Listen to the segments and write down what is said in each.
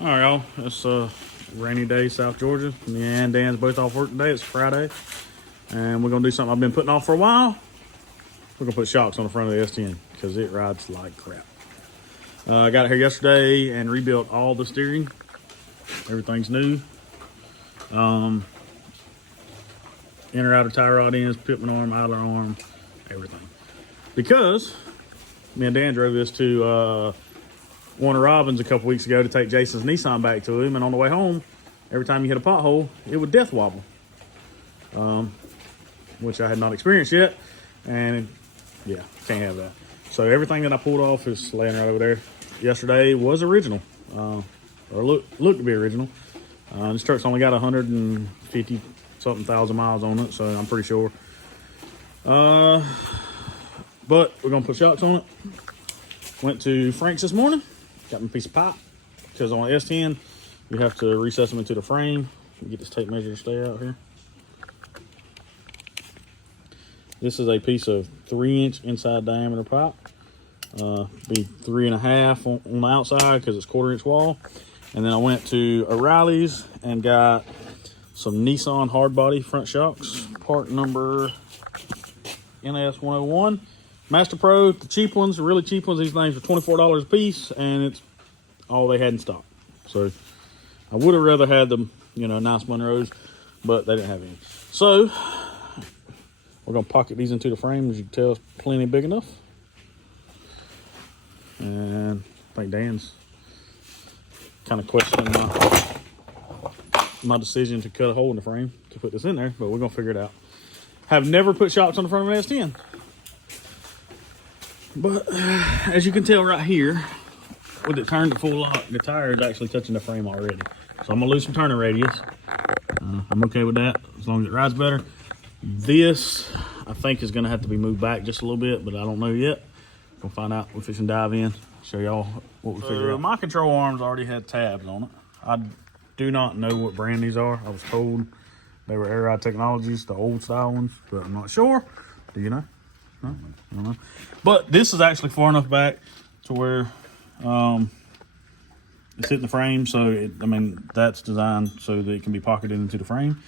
All right, y'all. It's a rainy day, South Georgia. Me and Dan's both off work today. It's Friday. And we're going to do something I've been putting off for a while. We're going to put shocks on the front of the S10 because it rides like crap. I got it here yesterday and rebuilt all the steering. Everything's new. Inner outer tie rod ends, pitman arm, idler arm, everything. Because me and Dan drove this to Warner Robins a couple weeks ago to take Jason's Nissan back to him, and on the way home, every time you hit a pothole, it would death wobble, which I had not experienced yet, and yeah, can't have that. So everything that I pulled off is laying right over there. Yesterday was original, or looked to be original. This truck's only got 150 something thousand miles on it, so I'm pretty sure. But we're gonna put shocks on it. Went to Frank's this morning, got me a piece of pipe, because on S10 you have to recess them into the frame. Get this tape measure to stay out here. This is a piece of 3-inch inside diameter pipe. Be 3.5 on the outside because it's 1/4-inch wall. And then I went to O'Reilly's and got some Nissan hard body front shocks, part number NS101. Master Pro, the cheap ones, the really cheap ones, these things are $24 a piece, and it's all they had in stock. So I would have rather had them, nice Monroes, but they didn't have any. So we're gonna pocket these into the frame. As you can tell, it's plenty big enough. And I think Dan's kind of questioning my decision to cut a hole in the frame to put this in there, but we're gonna figure it out. Have never put shocks on the front of an S10, but as you can tell right here, with it turned to full lock, the tire is actually touching the frame already. So I'm gonna lose some turning radius. I'm okay with that as long as it rides better. This I think is gonna have to be moved back just a little bit, but I don't know yet. We'll find out. We're fixing to dive in, show y'all what we figure out. My control arms already had tabs on it. I do not know what brand these are. I was told they were Air Ride Technologies, the old style ones, but I'm not sure. Do you know? No? I don't know. But this is actually far enough back to where it's hitting the frame, so that's designed so that it can be pocketed into the frame.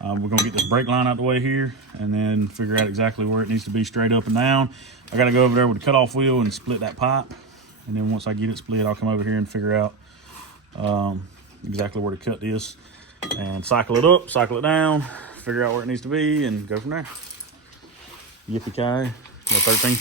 We're gonna get this brake line out the way here and then figure out exactly where it needs to be straight up and down. I gotta go over there with the cutoff wheel and split that pipe. And then once I get it split, I'll come over here and figure out exactly where to cut this and cycle it up, cycle it down, figure out where it needs to be, and go from there. Yippee-ki-yay. 13?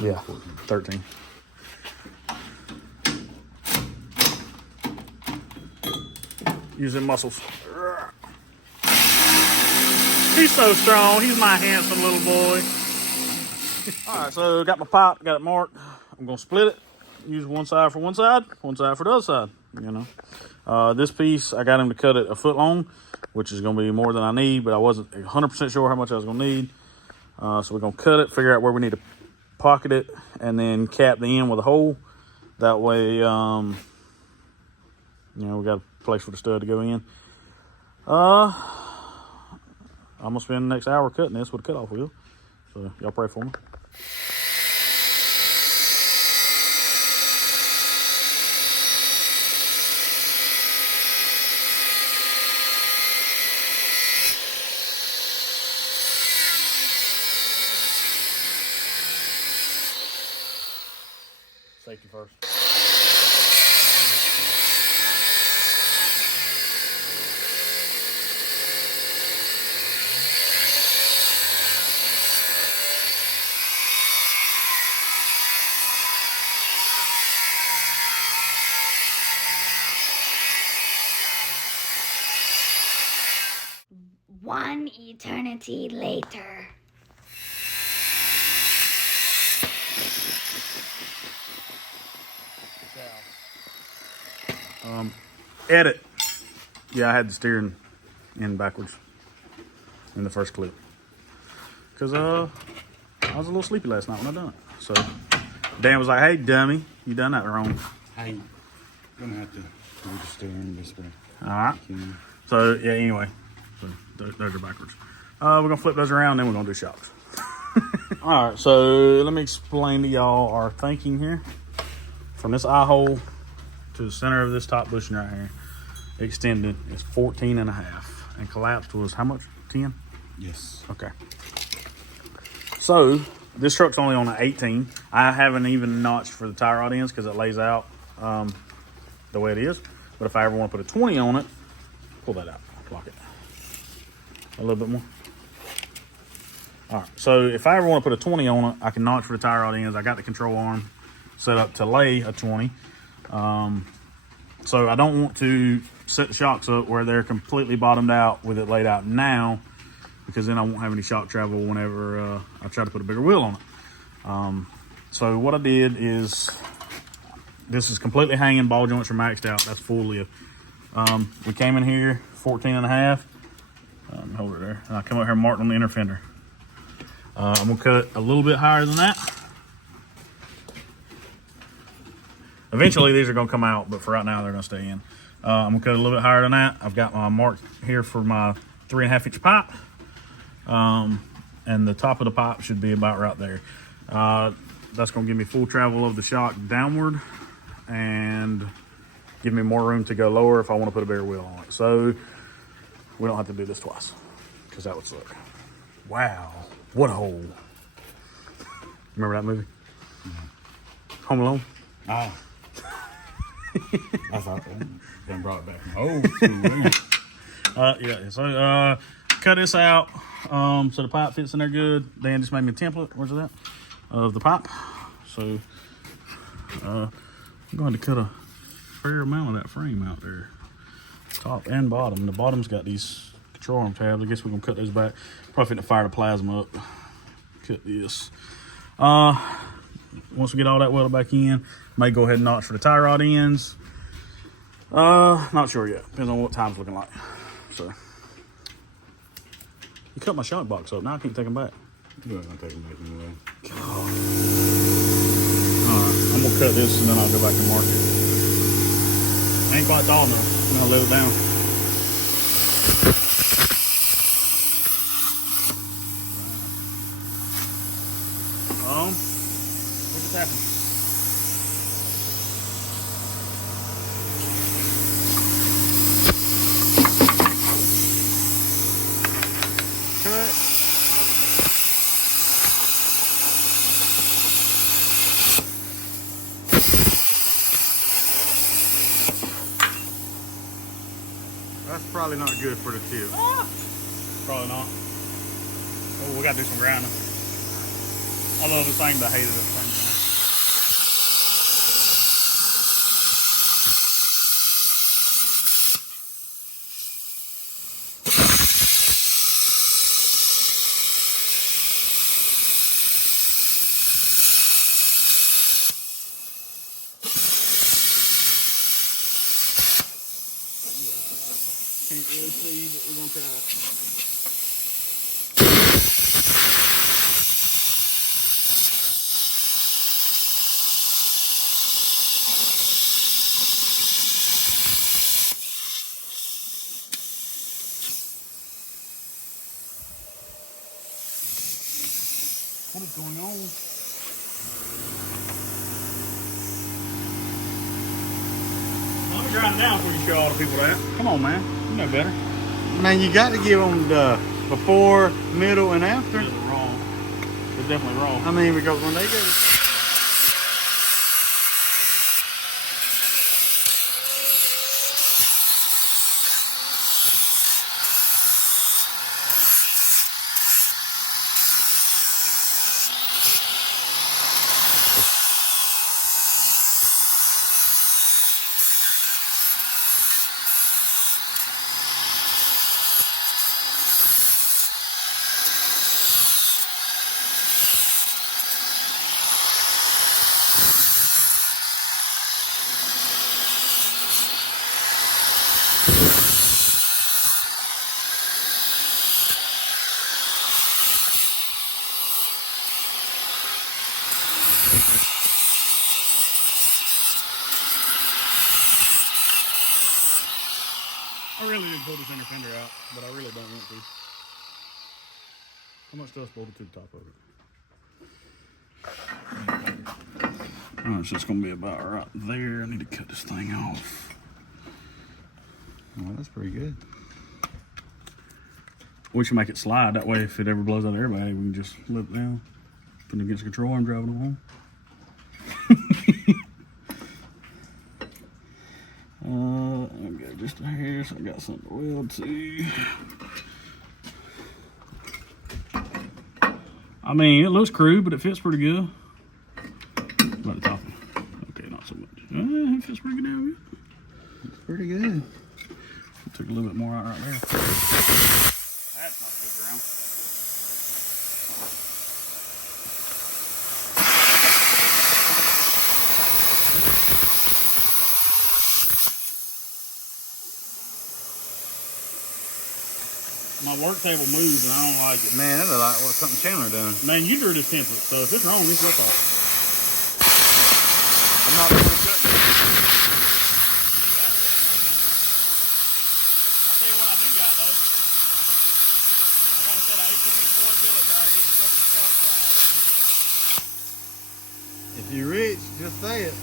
Yeah, 13. Using muscles. He's so strong. He's my handsome little boy. All right, so got my pipe, got it marked. I'm gonna split it. Use one side for one side for the other side. This piece I got him to cut it a foot long, which is gonna be more than I need, but I wasn't 100% sure how much I was gonna need. So we're gonna cut it, figure out where we need to pocket it, and then cap the end with a hole. That way, we got a place for the stud to go in. I'm gonna spend the next hour cutting this with a cutoff wheel. So y'all pray for me. Safety first. One eternity later. Edit. Yeah, I had the steering in backwards in the first clip because I was a little sleepy last night when I done it. So Dan was like, "Hey, dummy, you done that wrong." Hey, gonna have to move the steering this way. All right. So yeah. Anyway, so those are backwards. We're gonna flip those around, then we're gonna do shocks. All right. So let me explain to y'all our thinking here. From this eye hole to the center of this top bushing right here, extended, is 14.5, and collapsed was how much? 10? Yes. Okay. So this truck's only on an 18. I haven't even notched for the tie rod ends because it lays out the way it is. But if I ever want to put a 20 on it, pull that out, lock it. A little bit more. All right, so if I ever want to put a 20 on it, I can notch for the tie rod ends. I got the control arm set up to lay a 20. So I don't want to set the shocks up where they're completely bottomed out with it laid out now, because then I won't have any shock travel whenever I try to put a bigger wheel on it. So what I did is, this is completely hanging, ball joints are maxed out, that's full lift. We came in here 14.5. Hold it there. And I come up here and marked on the inner fender. I'm gonna cut it a little bit higher than that. Eventually these are gonna come out, but for right now they're gonna stay in. I'm gonna cut it a little bit higher than that. I've got my mark here for my 3.5 inch pipe. And the top of the pipe should be about right there. That's gonna give me full travel of the shock downward and give me more room to go lower if I wanna put a bigger wheel on it. So we don't have to do this twice, because that would suck. Wow, what a hole. Remember that movie? Mm-hmm. Home Alone? Ah. I thought then brought it back. Oh, yeah, so cut this out so the pipe fits in there good. Dan just made me a template, where's that? Of the pipe. So I'm going to cut a fair amount of that frame out there. Top and bottom. The bottom's got these control arm tabs. I guess we're gonna cut those back. Probably finna fire the plasma up. Cut this. Once we get all that welded back in, may go ahead and notch for the tie rod ends. Not sure yet. Depends on what time's looking like. So you cut my shock box up. Now I can't take them back. you're not gonna take them back anyway. Alright, I'm gonna cut this and then I'll go back and mark it. Ain't quite tall enough. I'm gonna let it down. What just happened? Cut. That's probably not good for the tip. Probably not. Oh, we gotta do some grinding. I love the thing, but I hate it at the same time. Can't really see, but we're gonna try it. What is going on? Let me grind down before you show all the people that. Come on, man. You know better. Man, you got to give them the before, middle, and after. It's wrong. It's definitely wrong. I mean, because when they go. I really didn't pull this inner fender out, but I really don't want to. How much dust bolted to the top of it? Alright, so it's gonna be about right there. I need to cut this thing off. Well, that's pretty good. We should make it slide, that way if it ever blows out of everybody, we can just flip it down, put it against the control and drive it along. Okay, just a hair, so I got something to weld to. I mean, it looks crude, but it fits pretty good. About the top. Okay, not so much. It fits pretty good down here. It's pretty good. Took a little bit more out right there. That's not a good ground. My work table moves and I don't like it. Man, that looks like something Chandler done. Man, you drew this template, so if it's wrong, it's your fault. I'm not the one cutting it. I'll tell you what I do got though. I got a set of 18-inch board billet dryer to get the fucking spark fly out of me. If you're rich, just say it.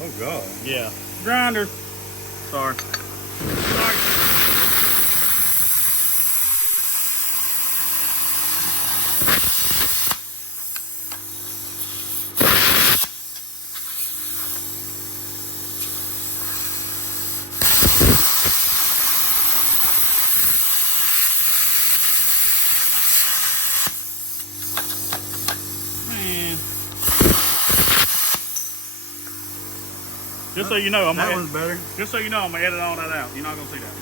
Oh, God. Yeah. Grinder. Sorry. Sorry. Just so you know, That one's better. Just so you know, I'm gonna edit all that out. You're not gonna see that.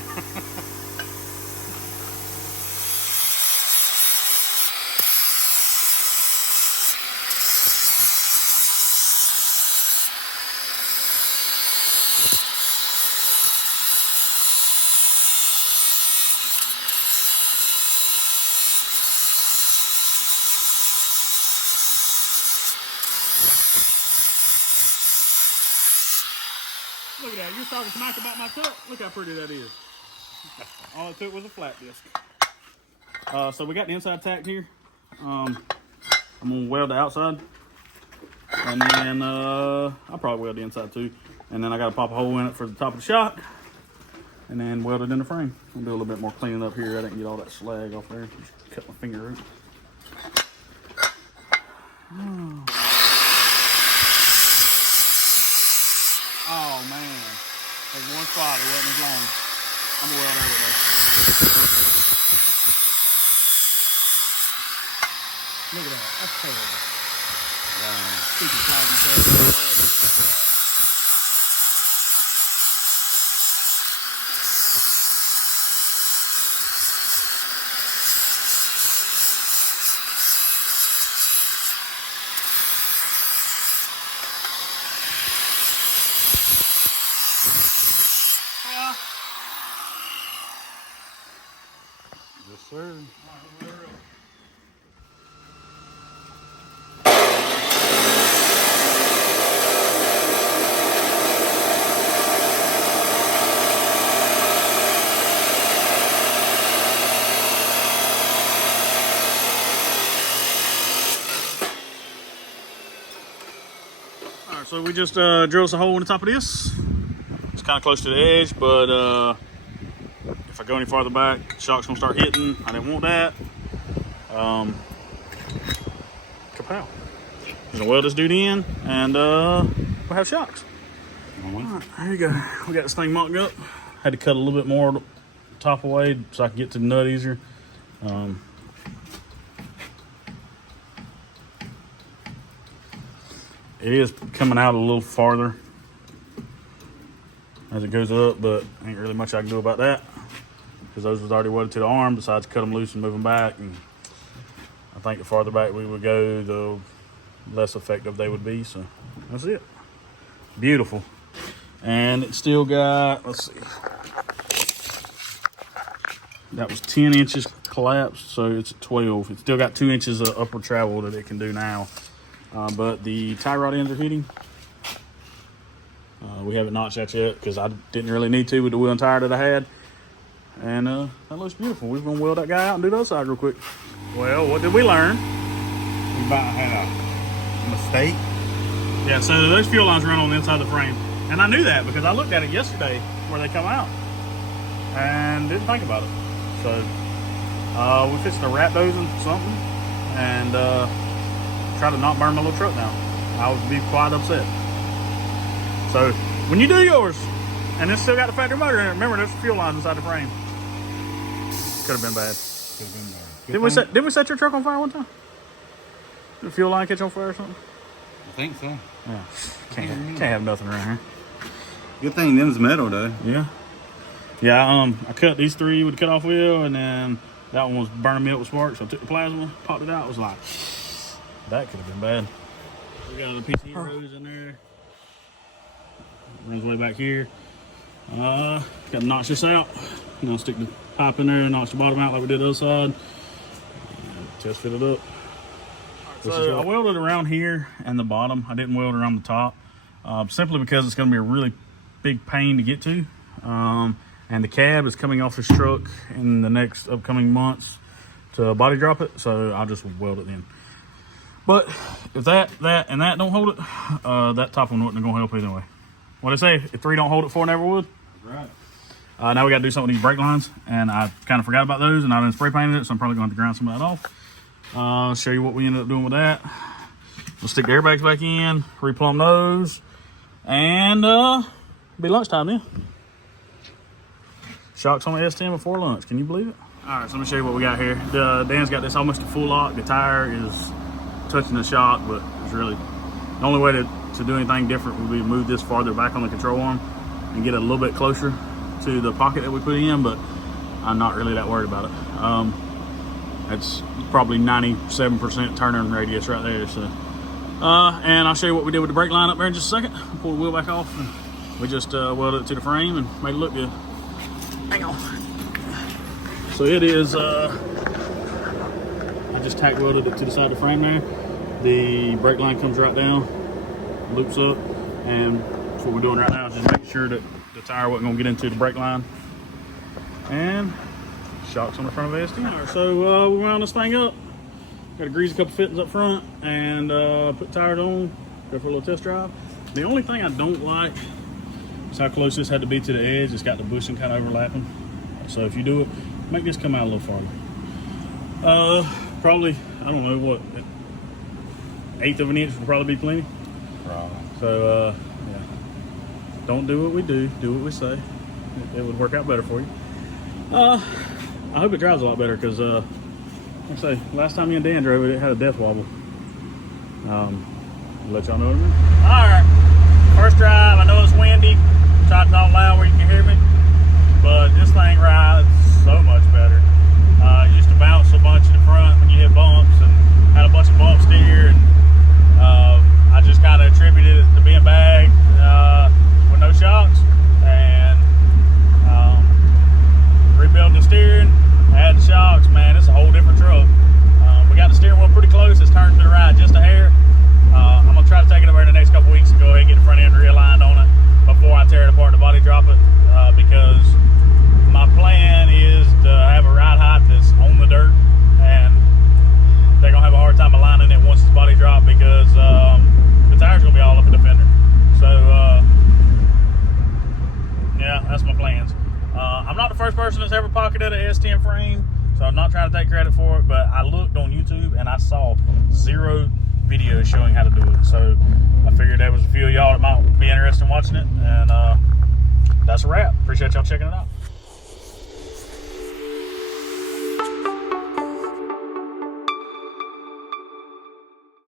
Look at that. You're talking smack about my cut. Look how pretty that is. All it took was a flat disc. So we got the inside tacked here. I'm gonna weld the outside, and then I'll probably weld the inside too. And then I gotta pop a hole in it for the top of the shock, and then weld it in the frame. I'll do a little bit more cleaning up here. I didn't get all that slag off there. Just cut my finger out. Oh man, there's one spot that wasn't as long. I'm gonna weld everything. Look at that, that's terrible. Stupid plasma tape. Yes, sir. Alright, so we just drilled a hole in the top of this. It's kind of close to the edge, but if I go any farther back, the shock's gonna start hitting. I didn't want that. Kapow. Just gonna weld this dude in, and we'll have shocks. Alright, there you go. We got this thing mocked up. Had to cut a little bit more top away so I could get to the nut easier. It is coming out a little farther as it goes up, but ain't really much I can do about that because those was already welded to the arm, besides cut them loose and move them back. And I think the farther back we would go, the less effective they would be. So that's it. Beautiful. And it still got, let's see, that was 10 inches collapsed, so it's 12. It's still got 2 inches of upward travel that it can do now. But the tie rod ends are heating. We haven't notched that yet because I didn't really need to with the wheel and tire that I had. And that looks beautiful. We're gonna weld that guy out and do the other side real quick. Well, what did we learn? We might have had a mistake Yeah, so those fuel lines run on the inside of the frame. And I knew that because I looked at it yesterday where they come out and didn't think about it. So we fixed to wrap those in something and try to not burn my little truck down. I would be quite upset. So when you do yours, and it's still got the factory motor in it, remember there's fuel lines inside the frame. Could have been bad. Did we set your truck on fire one time? Did the fuel line catch on fire or something? I think so. Yeah. Can't have nothing around here. Good thing them's metal though. Yeah. Yeah, I cut these three with the cutoff wheel, and then that one was burning me up with sparks. So I took the plasma, popped it out. It was like, that could have been bad. We got the PC hose in there. Runs way back here. Got to notch this out. You know, stick the pipe in there and notch the bottom out like we did the other side. Test fit it up. So I welded around here and the bottom. I didn't weld around the top, simply because it's going to be a really big pain to get to. And the cab is coming off this truck in the next upcoming months to body drop it, so I'll just weld it in. But if that don't hold it, that top one wasn't going to help either way. What I say, if 3 don't hold it, 4 never would. Right. Now we got to do something with these brake lines, and I kind of forgot about those, and I didn't spray painted it, so I'm probably going to have to grind some of that off. I'll show you what we ended up doing with that. We'll stick the airbags back in, replumb those, and be lunchtime then. Shocks on the S10 before lunch. Can you believe it? All right, so let me show you what we got here. Dan's got this almost a full lock. The tire is touching the shock, but it's really the only way to do anything different would be to move this farther back on the control arm and get it a little bit closer to the pocket that we put in, but I'm not really that worried about it. It's probably 97% turning radius right there. So, and I'll show you what we did with the brake line up there in just a second. I'll pull the wheel back off, and we just welded it to the frame and made it look good. Hang on. So it is, I just tack welded it to the side of the frame there. The brake line comes right down, loops up, and that's what we're doing right now, is just making sure that the tire wasn't gonna get into the brake line. And shocks on the front of the S10. All right, so we wound this thing up. Got to grease a couple fittings up front and put tires on, go for a little test drive. The only thing I don't like is how close this had to be to the edge. It's got the bushing kind of overlapping. So if you do it, make this come out a little farther. Probably, I don't know what, 1/8 of an inch would probably be plenty. Probably. So yeah, don't do what we do what we say. It would work out better for you. I hope it drives a lot better, because like I say, last time me and Dan drove it, it had a death wobble. I'll let y'all know what I mean. Alright, first drive. I know it's windy. Try to talk loud where you can hear me, but this thing rides so much better. It used to bounce a bunch in the front when you hit bumps, and had a bunch of bump steer, and I just kind of attributed it to being bagged with no shocks, and rebuilding the steering, adding shocks. Man, it's a whole different truck. We got the steering wheel pretty close. It's turned to the right just a hair. I'm gonna try to take it over in the next couple weeks and go ahead and get the front end realigned on it before I tear it apart and body drop it, because my plan is to have a ride height that's on the dirt, and they're gonna have a hard time aligning it once it's body dropped, because the tire's gonna be all up in the fender. So yeah, that's my plans. I'm not the first person that's ever pocketed an S10 frame, so I'm not trying to take credit for it, but I looked on YouTube and I saw 0 videos showing how to do it. So I figured there was a few of y'all that might be interested in watching it, and that's a wrap. Appreciate y'all checking it out.